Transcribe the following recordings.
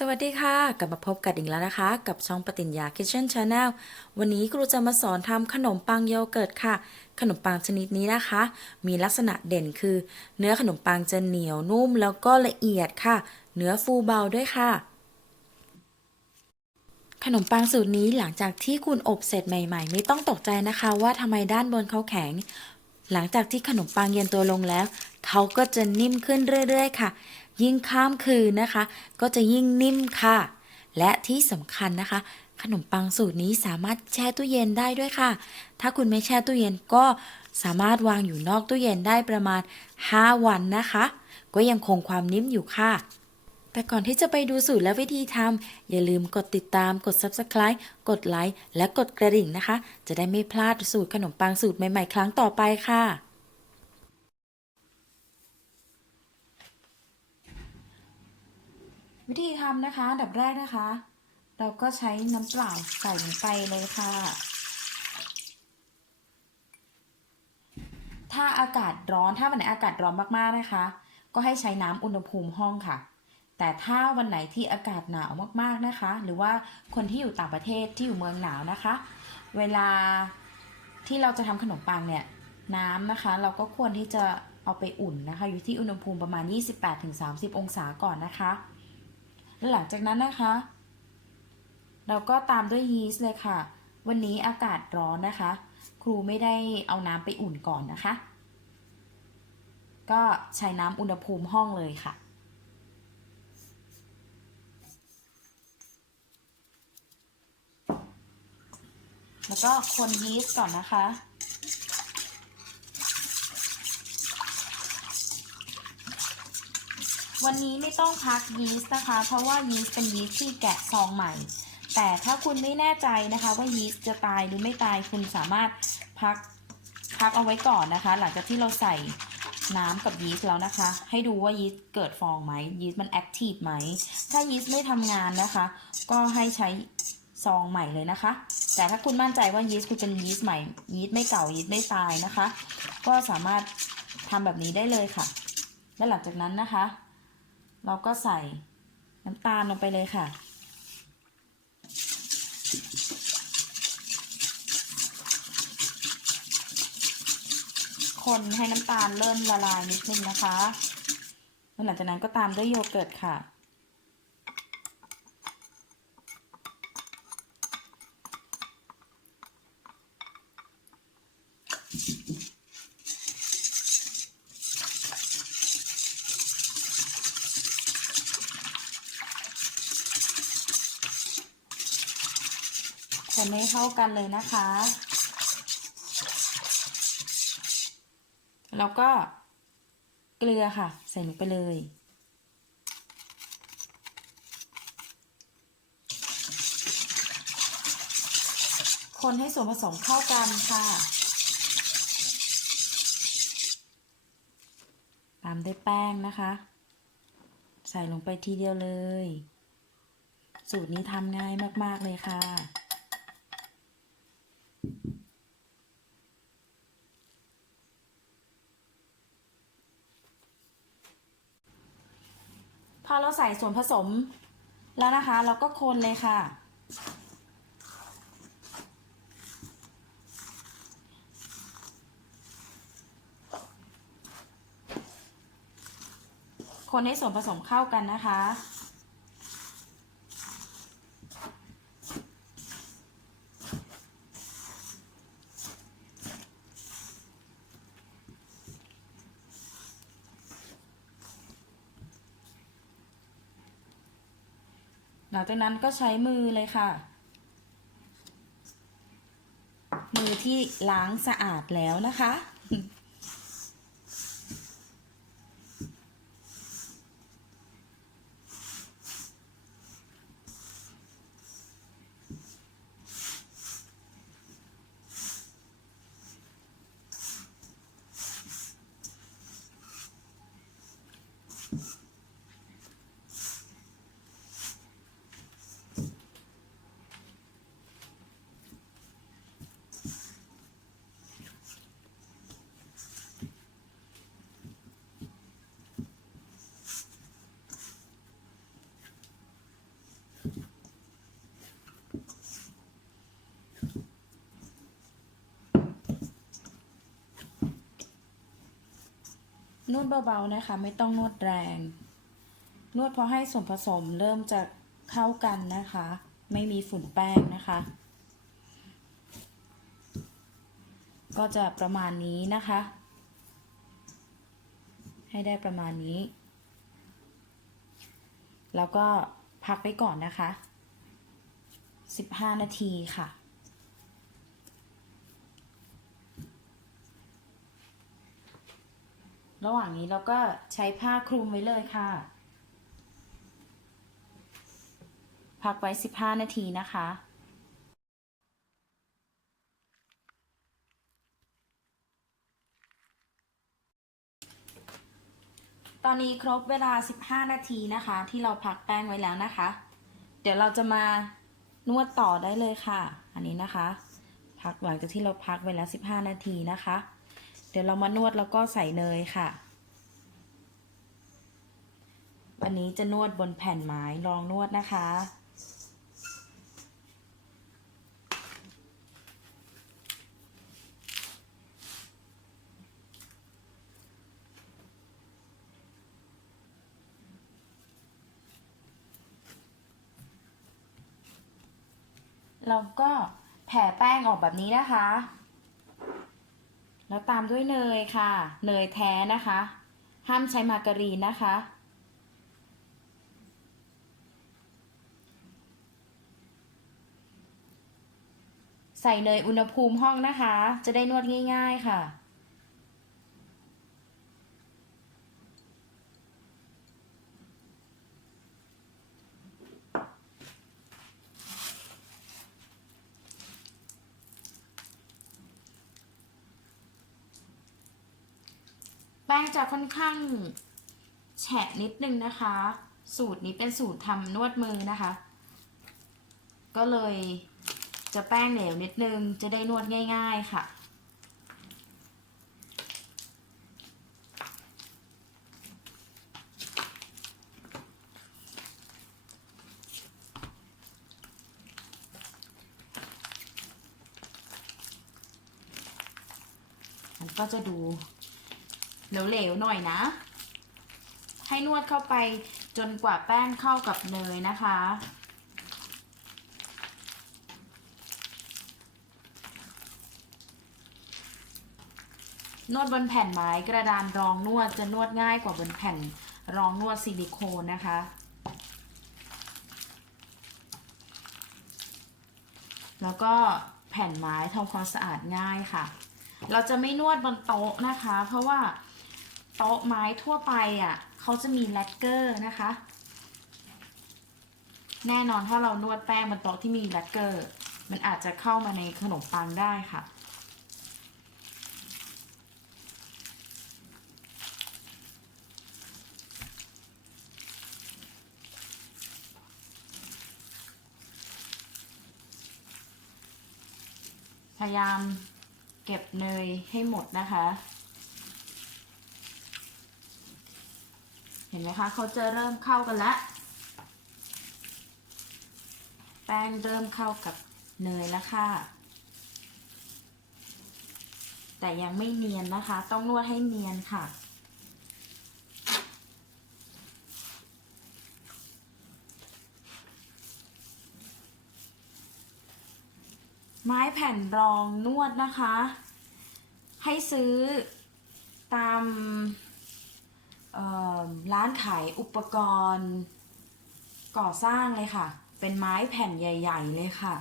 สวัสดีค่ะ กลับมาพบกันอีกแล้วนะคะ กับช่องปฏิญญา Kitchen Channel วันนี้ครูจะมาสอนทำขนมปังโยเกิร์ตค่ะ ขนมปังชนิดนี้นะคะ มีลักษณะเด่นคือ เนื้อขนมปังจะเหนียวนุ่มแล้วก็ละเอียดค่ะ เนื้อฟูเบาด้วยค่ะ ขนมปังสูตรนี้หลังจากที่คุณอบเสร็จใหม่ ๆ ไม่ต้องตกใจนะคะ ว่าทำไมด้านบนเขาแข็ง หลังจากที่ขนมปังเย็นตัวลงแล้ว เขาก็จะนิ่มขึ้นเรื่อย ๆ ค่ะ ยิ่งข้ามคืนนะคะ ก็จะยิ่งนิ่มค่ะ และที่สำคัญนะคะ ขนมปังสูตรนี้สามารถแช่ตู้เย็นได้ด้วยค่ะ ถ้าคุณไม่แช่ตู้เย็นก็สามารถวางอยู่นอกตู้เย็นได้ประมาณ 5 วันนะคะ ก็ยังคงความนิ่มอยู่ค่ะ แต่ก่อนที่จะไปดูสูตรและวิธีทำอย่าลืมกดติดตามกด Subscribe กดไลค์และกดกระดิ่งนะคะ จะได้ไม่พลาดสูตรขนมปังสูตรใหม่ๆ ครั้งต่อไปค่ะ วิธีทำนะคะดับแรกนะคะ เราก็ใช้น้ำเปล่าใส่ลงไปเลยค่ะ ถ้าอากาศร้อนถ้าวันไหนอากาศร้อนมากๆนะคะ ก็ให้ใช้น้ำอุณหภูมิห้องค่ะ แต่ถ้าวันไหนที่อากาศหนาวมากๆนะคะ หรือว่าคนที่อยู่ต่างประเทศที่อยู่เมืองหนาวนะคะ เวลาที่เราจะทำขนมปังเนี่ยน้ำนะคะ เราก็ควรที่จะเอาไปอุ่นนะคะ อยู่ที่อุณหภูมิประมาณ 28-30 องศาก่อนนะคะ แล้วหลังจากนั้นนะคะ เราก็ตามด้วยยีสต์เลยค่ะ วันนี้อากาศร้อนนะคะ ครูไม่ได้เอาน้ำไปอุ่นก่อนนะคะ ก็ใช้น้ำอุณหภูมิห้องเลยค่ะแล้วก็คนยีสต์ก่อนนะคะ วันนี้ไม่ต้องพักยีสต์นะคะ เพราะว่ายีสต์เป็นยีสต์ที่แกะซองใหม่ แต่ถ้าคุณไม่แน่ใจนะคะว่ายีสต์จะตายหรือไม่ตายคุณสามารถพักพักเอาไว้ก่อนนะคะ หลังจากที่เราใส่น้ำกับยีสต์แล้วนะคะ ให้ดูว่ายีสต์เกิดฟองไหมยีสต์มันแอคทีฟไหม ถ้ายีสต์ไม่ทำงานนะคะ ก็ให้ใช้ซองใหม่เลยนะคะ แต่ถ้าคุณมั่นใจว่ายีสต์คุณเป็นยีสต์ใหม่ ยีสต์ไม่เก่า ยีสต์ไม่ตายนะคะ ก็สามารถทำแบบนี้ได้เลยค่ะ และหลังจากนั้นนะคะ เราก็ใส่น้ำตาลลงไปเลยค่ะ คนให้น้ำตาลเริ่มละลายนิดนึงนะคะแล้วหลังจากนั้นก็ตามด้วยโยเกิร์ตค่ะค นให้เข้ากันเลยนะคะ แล้วก็เกลือค่ะ ใส่ลงไปเลย คนให้ส่วนผสมเข้ากันค่ะ ตามด้วยแป้งนะคะ ใส่ลงไปทีเดียวเลย สูตรนี้ทำง่ายมาก ๆ เลยค่ะ พอเรา ใส่ส่วนผสมแล้วนะคะ เราก็คนเลยค่ะ คนให้ส่วนผสมเข้ากันนะคะ ลังจากนั้นก็ใช้มือเลยค่ะ มือที่ล้างสะอาดแล้วนะคะ ค วดเบาๆนะคะ ไม่ต้องนวดแรง นวดพอให้ส่วนผสมเริ่มจะเข้ากันนะคะ ไม่มีฝุ่นแป้งนะคะ ก็จะประมาณนี้นะคะ ให้ได้ประมาณนี้ แล้วก็พักไปก่อนนะคะ 15 นาทีค่ะ ระหว่างนี้เราก็ใช้ผ้าคลุมไว้เลยค่ะ พักไว้ 15 นาทีนะคะ ตอนนี้ครบเวลา 15 นาทีนะคะ ที่เราพักแป้งไว้แล้วนะคะ เดี๋ยวเราจะมานวดต่อได้เลยค่ะ อันนี้นะคะ พักหลังจากที่เราพักไว้แล้ว 15 นาทีนะคะ เดี๋ยวเรามานวดแล้วก็ใส่เนยค่ะ วันนี้จะนวดบนแผ่นไม้ลองนวดนะคะเราก็แผ่แป้งออกแบบนี้นะคะ แล้วตามด้วยเนยค่ะ เนยแท้นะคะ ห้ามใช้มาการีนนะคะ ใส่เนยอุณหภูมิห้องนะคะ จะได้นวดง่าย ๆค่ะ จะค่อนข้างแฉะนิดนึงนะคะ สูตรนี้เป็นสูตรทำนวดมือนะคะ ก็เลยจะแป้งเหลวนิดนึง จะได้นวดง่าย ๆค่ะ มันก็จะดู เหลวๆหน่อยนะ ให้นวดเข้าไปจนกว่าแป้งเข้ากับเนยนะคะ นวดบนแผ่นไม้กระดานรองนวดจะนวดง่ายกว่าบนแผ่นรองนวดซิลิโคนนะคะแล้วก็แผ่นไม้ทำความสะอาดง่ายค่ะ เราจะไม่นวดบนโต๊ะนะคะ เพราะว่า โต๊ะไม้ทั่วไปอะเขาจะมีแลกเกอร์นะคะ แน่นอนถ้าเรานวดแป้งบนโต๊ะที่มีแลกเกอร์ มันอาจจะเข้ามาในขนมปังได้ค่ะพยายามเก็บเนยให้หมดนะคะ เห็นไหมคะเขาจะเริ่มเข้ากันละแป้งเริ่มเข้ากับเนยแล้วค่ะ แต่ยังไม่เนียนนะคะ ต้องนวดให้เนียนค่ะ ไม้แผ่นรองนวดนะคะ ให้ซื้อตาม ร้านขายอุปกรณ์ก่อสร้างเลยค่ะ เป็นไม้แผ่นใหญ่ ๆ เลยค่ะ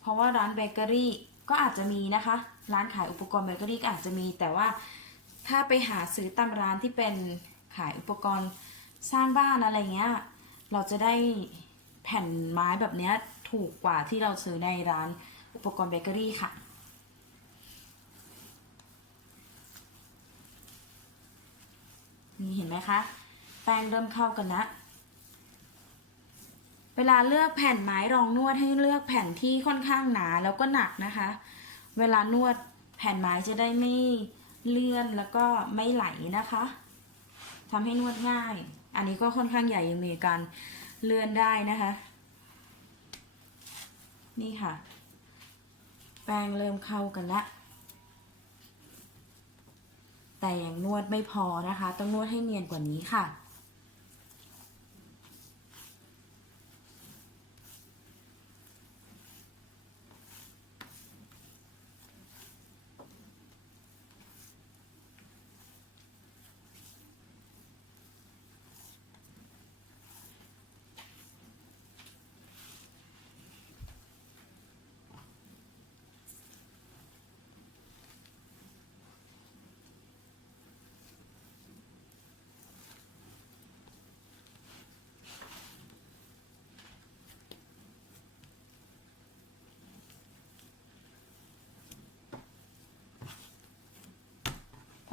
เพราะว่าร้านเบเกอรี่ก็อาจจะมีนะคะ ร้านขายอุปกรณ์เบเกอรี่ก็อาจจะมี แต่ว่าถ้าไปหาซื้อตามร้านที่เป็นขายอุปกรณ์สร้างบ้านอะไรเงี้ย เราจะได้แผ่นไม้แบบเนี้ยถูกกว่าที่เราซื้อในร้านอุปกรณ์เบเกอรี่ค่ะ นี่เห็นไหมคะ แป้งเริ่มเข้ากันละเวลาเลือกแผ่นไม้รองนวดให้เลือกแผ่นที่ค่อนข้างหนาแล้วก็หนักนะคะ เวลานวดแผ่นไม้จะได้ไม่เลื่อนแล้วก็ไม่ไหลนะคะทำให้นวดง่าย อันนี้ก็ค่อนข้างใหญ่ยังมีการเลื่อนได้นะคะ นี่ค่ะ แป้งเริ่มเข้ากันและ แต่ยังนวดไม่พอนะคะ ต้องนวดให้เนียนกว่านี้ค่ะ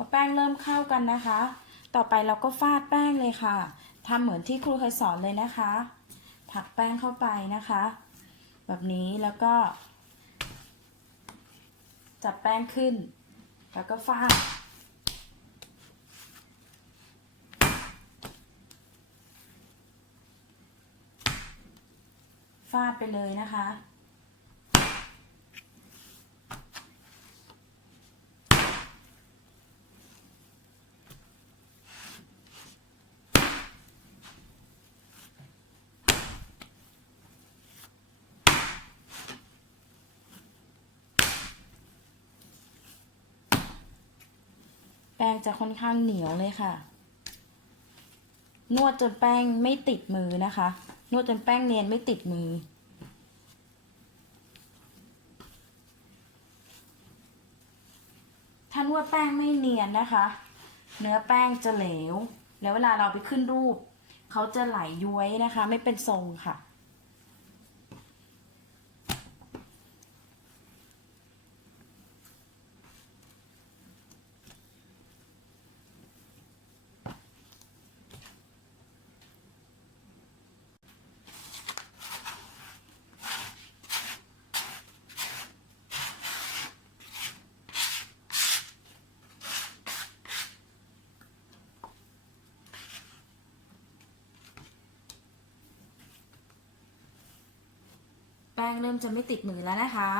แป้งเริ่มเข้ากันนะคะ ต่อไปเราก็ฟาดแป้งเลยค่ะทำเหมือนที่ครูเคยสอนเลยนะคะ ถักแป้งเข้าไปนะคะ แบบนี้แล้วก็ จับแป้งขึ้น แล้วก็ฟาดฟาดไปเลยนะคะ จะค่อนข้างเหนียวเลยค่ะ นวดจนแป้งไม่ติดมือนะคะ นวดจนแป้งเนียนไม่ติดมือ ถ้านวดแป้งไม่เนียนนะคะ เนื้อแป้งจะเหลว แล้วเวลาเราไปขึ้นรูป เขาจะไหลย้วยนะคะ ไม่เป็นทรงค่ะ งเริ่มจะไม่ติดมือแล้วนะคะ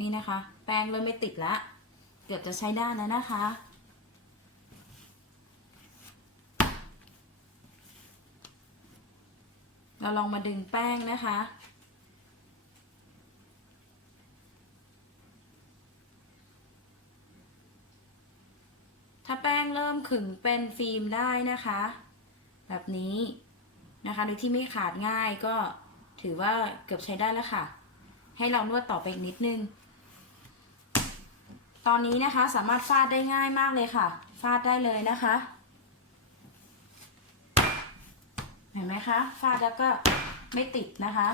นี่นะคะ แป้งเริ่มไม่ติดแล้วเกือบจะใช้ได้แล้วนะคะ เราลองมาดึงแป้งนะคะ ถ้าแป้งเริ่มขึงเป็นฟิล์มได้นะคะ แบบนี้นะคะโดยที่ไม่ขาดง่ายก็ถือว่าเกือบใช้ได้แล้วค่ะ ให้เรานวดต่อไปอีกนิดนึง ตอนนี้นะคะสามารถฟาดได้ง่ายมากเลยค่ะ ฟาดได้เลยนะคะ เห็นไหมคะฟาดแล้วก็ไม่ติดนะคะ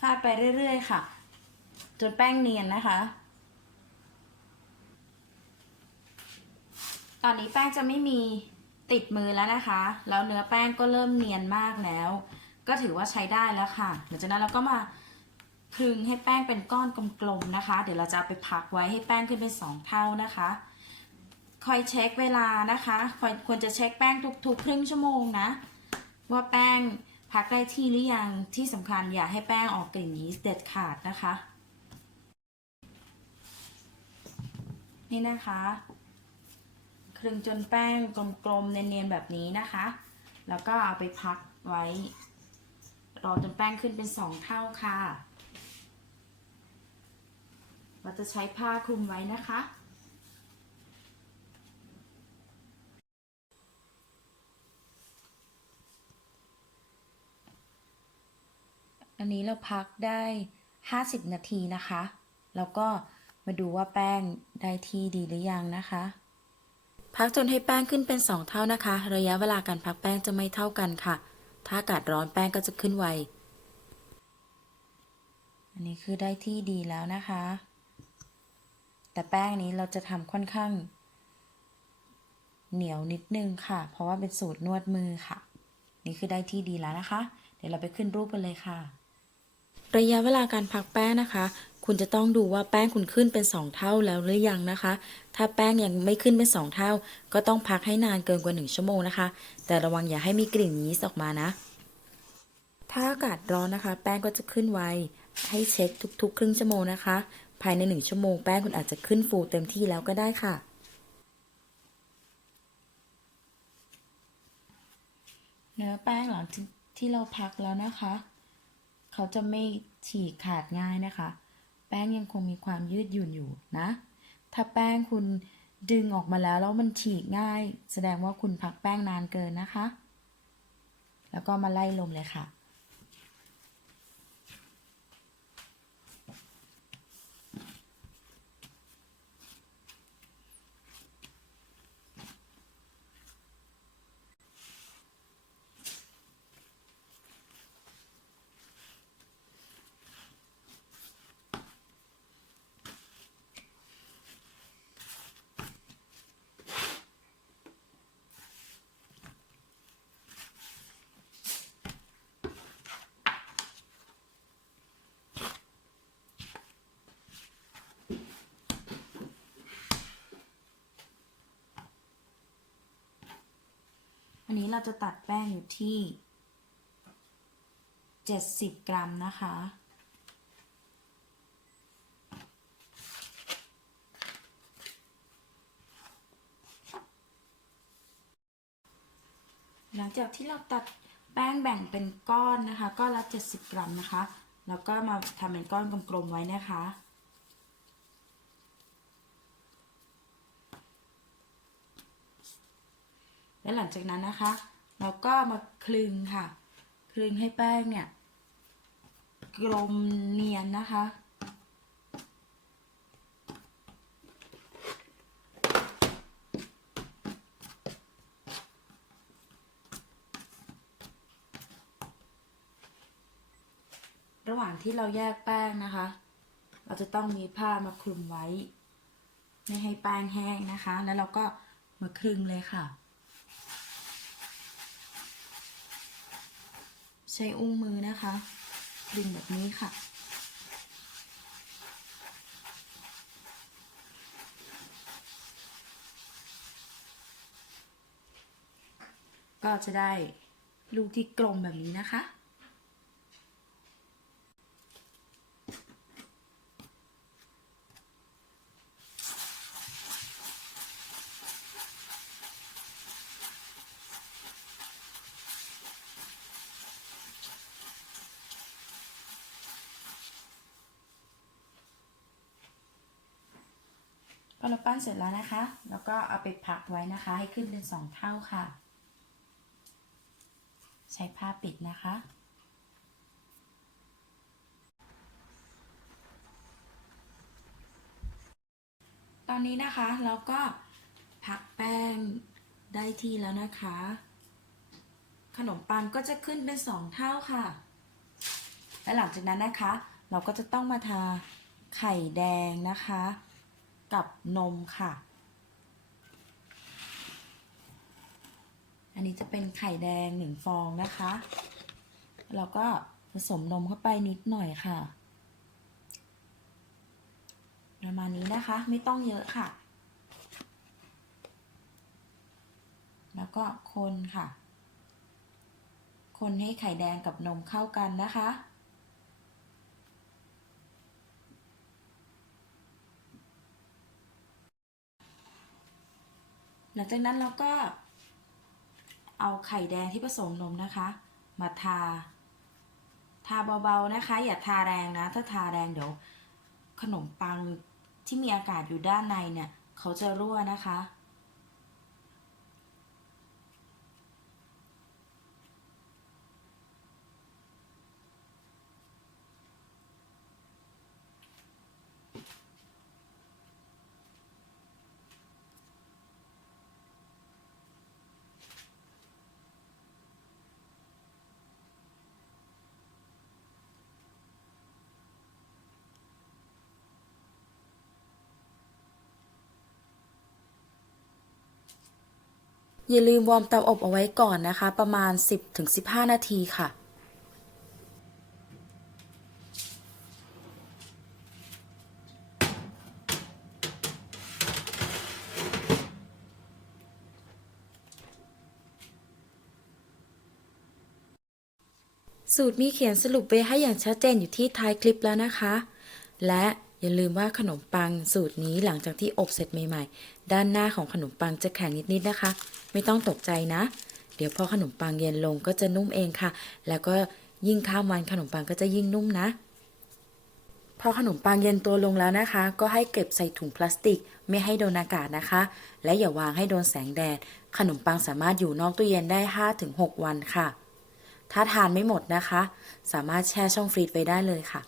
ฟาดไปเรื่อย ๆ ค่ะ จนแป้งเนียนนะคะ ตอนนี้แป้งจะไม่มี ติดมือแล้วนะคะ แล้วเนื้อแป้งก็เริ่มเนียนมากแล้ว ก็ถือว่าใช้ได้แล้วค่ะหลังจากนั้นเราก็มาคลึงให้แป้งเป็นก้อนกลมๆนะคะ เดี๋ยวเราจะเอาไปพักไว้ให้แป้งขึ้นเป็นสองเท่านะคะ คอยเช็คเวลานะคะคอยควรจะเช็คแป้งทุกๆครึ่งชั่วโมงนะ ว่าแป้งพักได้ที่หรือยังที่สำคัญอย่าให้แป้งออกกลิ่นยีสต์เด็ดขาดนะคะ นี่นะคะ คลึงจนแป้งกลมๆเนียนๆแบบนี้นะคะ แล้วก็เอาไปพักไว้ รอจนแป้งขึ้นเป็นสองเท่าค่ะ เราจะใช้ผ้าคลุมไว้นะคะ อันนี้เราพักได้ 50 นาทีนะคะ แล้วก็มาดูว่าแป้งได้ที่ดีหรือยังนะคะ พักจนให้แป้งขึ้นเป็น 2 เท่านะคะ ระยะเวลาการพักแป้งจะไม่เท่ากันค่ะ ถ้าอากาศร้อนแป้งก็จะขึ้นไว อันนี้คือได้ที่ดีแล้วนะคะ แต่แป้งนี้เราจะทำค่อนข้าง เหนียวนิดนึงค่ะ เพราะว่าเป็นสูตรนวดมือค่ะ นี่คือได้ที่ดีแล้วนะคะ เดี๋ยวเราไปขึ้นรูปกันเลยค่ะ ระยะเวลาการพักแป้งนะคะ คุณจะต้องดูว่าแป้งคุณขึ้นเป็น 2 เท่าแล้วหรือยังนะคะ ถ้าแป้งยังไม่ขึ้นเป็น 2 เท่า ก็ต้องพักให้นานเกินกว่า 1 ชั่วโมงนะคะ แต่ระวังอย่าให้มีกลิ่นยีสต์ออกมานะ ถ้าอากาศร้อนนะคะ แป้งก็จะขึ้นไว ให้เช็คทุกๆ ครึ่งชั่วโมงนะคะ ภายใน 1 ชั่วโมงแป้งคุณอาจจะขึ้นฟูเต็มที่แล้วก็ได้ค่ะเนื้อแป้งหลังที่ที่เราพักแล้วนะคะ เขาจะไม่ฉีกขาดง่ายนะคะ แป้งยังคงมีความยืดหยุ่นอยู่นะ ถ้าแป้งคุณดึงออกมาแล้วแล้วมันฉีกง่าย แสดงว่าคุณพักแป้งนานเกินนะคะ แล้วก็มาไล่ลมเลยค่ะ นี้เราจะตัดแป้งอยู่ที่ 70 กรัมนะคะ หลังจากที่เราตัดแป้งแบ่งเป็นก้อนนะคะ ก้อนละ 70 กรัมนะคะ แล้วก็มาทำเป็นก้อนกลมๆไว้นะคะ และหลังจากนั้นนะคะ เราก็มาคลึงค่ะ คลึงให้แป้งเนี่ยกลมเนียนนะคะ ระหว่างที่เราแยกแป้งนะคะ เราจะต้องมีผ้ามาคลุมไว้ ไม่ให้แป้งแห้งนะคะ แล้วเราก็มาคลึงเลยค่ะ ใช้อุ้งมือนะคะ ดึงแบบนี้ค่ะ ก็จะได้ลูกที่กลมแบบนี้นะคะ เราปั้นเสร็จแล้วนะคะ แล้วก็เอาไปพักไว้นะคะ ให้ขึ้นเป็นสองเท่าค่ะ ใช้ผ้าปิดนะคะ ตอนนี้นะคะเราก็พักแป้งได้ที่แล้วนะคะ ขนมปังก็จะขึ้นเป็นสองเท่าค่ะ และหลังจากนั้นนะคะ เราก็จะต้องมาทาไข่แดงนะคะ กับนมค่ะ อันนี้จะเป็นไข่แดงหนึ่งฟองนะคะเราก็ผสมนมเข้าไปนิดหน่อยค่ะ ประมาณนี้นะคะ ไม่ต้องเยอะค่ะ แล้วก็คนค่ะ คนให้ไข่แดงกับนมเข้ากันนะคะ ห ลังจากนั้นเราก็เอาไข่แดงที่ผสมนมนะคะ มาทา ทาเบาๆนะคะ อย่าทาแรงนะ ถ้าทาแรงเดี๋ยวขนมปังที่มีอากาศอยู่ด้านในเนี่ย เขาจะรั่วนะคะ อย่าลืมวอร์มเตาอบเอาไว้ก่อนนะคะ ประมาณ 10-15 นาทีค่ะสูตรมีเขียนสรุปไว้ให้อย่างชัดเจนอยู่ที่ท้ายคลิปแล้วนะคะ และอย่าลืมว่าขนมปังสูตรนี้หลังจากที่อบเสร็จใหม่ ๆ ด้านหน้าของขนมปังจะแข็งนิดๆนะคะ ไม่ต้องตกใจนะ เดี๋ยวพอขนมปังเย็นลงก็จะนุ่มเองค่ะ แล้วก็ยิ่งข้ามวันขนมปังก็จะยิ่งนุ่มนะ พอขนมปังเย็นตัวลงแล้วนะคะ ก็ให้เก็บใส่ถุงพลาสติก ไม่ให้โดนอากาศนะคะ และอย่าวางให้โดนแสงแดด ขนมปังสามารถอยู่นอกตู้เย็นได้ 5-6 วันค่ะ ถ้าทานไม่หมดนะคะ สามารถแช่ช่องฟรีซไว้ได้เลยค่ะ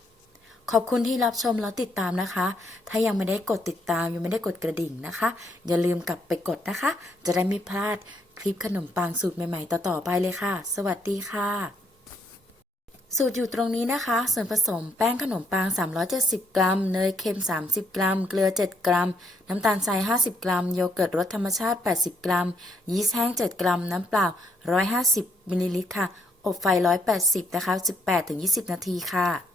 ขอบคุณที่รับชมแล้วติดตามนะคะ ถ้ายังไม่ได้กดติดตามยังไม่ได้กดกระดิ่งนะคะ อย่าลืมกลับไปกดนะคะ จะได้ไม่พลาดคลิปขนมปังสูตรใหม่ๆ ต่อๆไปเลยค่ะ สวัสดีค่ะ สูตรอยู่ตรงนี้นะคะ ส่วนผสมแป้งขนมปัง 370 กรัม เนยเค็ม 30 กรัม เกลือ 7 กรัม น้ำตาลทราย 50 กรัม โยเกิร์ตรสธรรมชาติ 80 กรัม ยีสต์แห้ง 7 กรัม น้ำเปล่า 150 มิลลิลิตรค่ะ อบไฟ 180 นะคะ 18-20 นาทีค่ะ